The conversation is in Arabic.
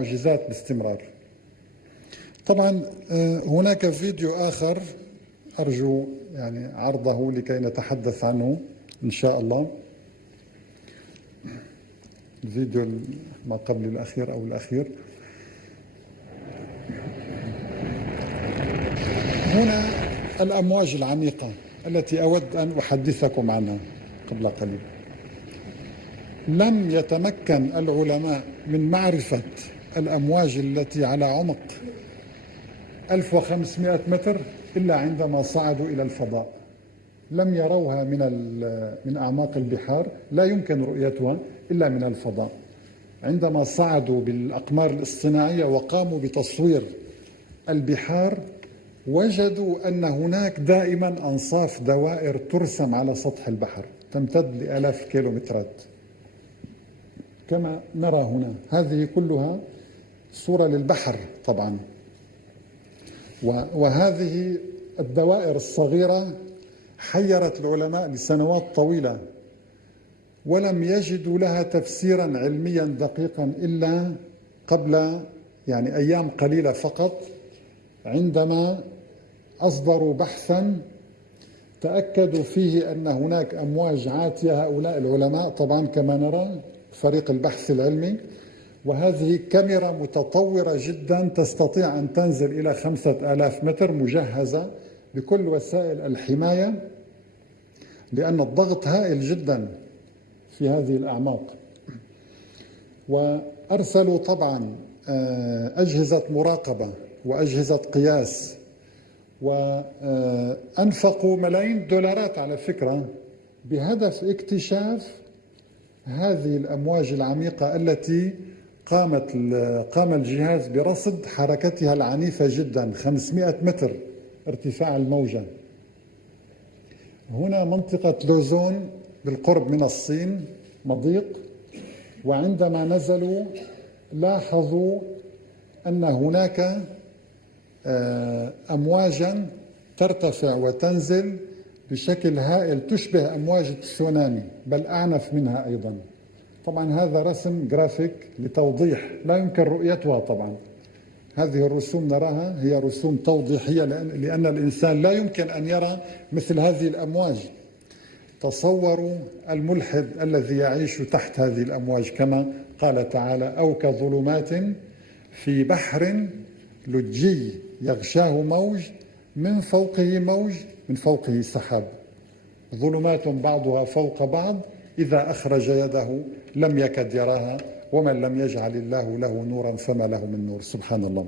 معجزات باستمرار. طبعا هناك فيديو آخر أرجو يعني عرضه لكي نتحدث عنه إن شاء الله. الفيديو ما قبل الأخير أو الأخير. هنا الأمواج العميقة التي أود أن أحدثكم عنها قبل قليل. لم يتمكن العلماء من معرفة الأمواج التي على عمق 1500 متر إلا عندما صعدوا إلى الفضاء. لم يروها من أعماق البحار، لا يمكن رؤيتها إلا من الفضاء. عندما صعدوا بالأقمار الاصطناعية وقاموا بتصوير البحار وجدوا أن هناك دائما أنصاف دوائر ترسم على سطح البحر تمتد لآلاف كيلومترات كما نرى هنا. هذه كلها صورة للبحر طبعا. وهذه الدوائر الصغيرة حيرت العلماء لسنوات طويلة ولم يجدوا لها تفسيرا علميا دقيقا إلا قبل يعني أيام قليلة فقط، عندما أصدروا بحثا تأكدوا فيه أن هناك أمواج عاتية. هؤلاء العلماء طبعا كما نرى فريق البحث العلمي، وهذه كاميرا متطورة جدا تستطيع أن تنزل إلى 5000 متر مجهزة بكل وسائل الحماية، لأن الضغط هائل جدا في هذه الأعماق. وأرسلوا طبعا أجهزة مراقبة وأجهزة قياس، وأنفقوا ملايين الدولارات على فكرة بهدف اكتشاف هذه الأمواج العميقة التي قام الجهاز برصد حركتها العنيفة جدا. 500 متر ارتفاع الموجة. هنا منطقة لوزون بالقرب من الصين مضيق، وعندما نزلوا لاحظوا أن هناك أمواجا ترتفع وتنزل بشكل هائل تشبه أمواج التسونامي بل أعنف منها أيضا. طبعا هذا رسم جرافيك لتوضيح لا يمكن رؤيتها. طبعا هذه الرسوم نراها هي رسوم توضيحية لأن الإنسان لا يمكن أن يرى مثل هذه الأمواج. تصوروا الملحد الذي يعيش تحت هذه الأمواج كما قال تعالى: أو كظلمات في بحر لجي يغشاه موج من فوقه موج من فوقه سحاب، ظلمات بعضها فوق بعض إذا أخرج يده لم يكد يراها ومن لم يجعل الله له نورا فما له من نور. سبحان الله.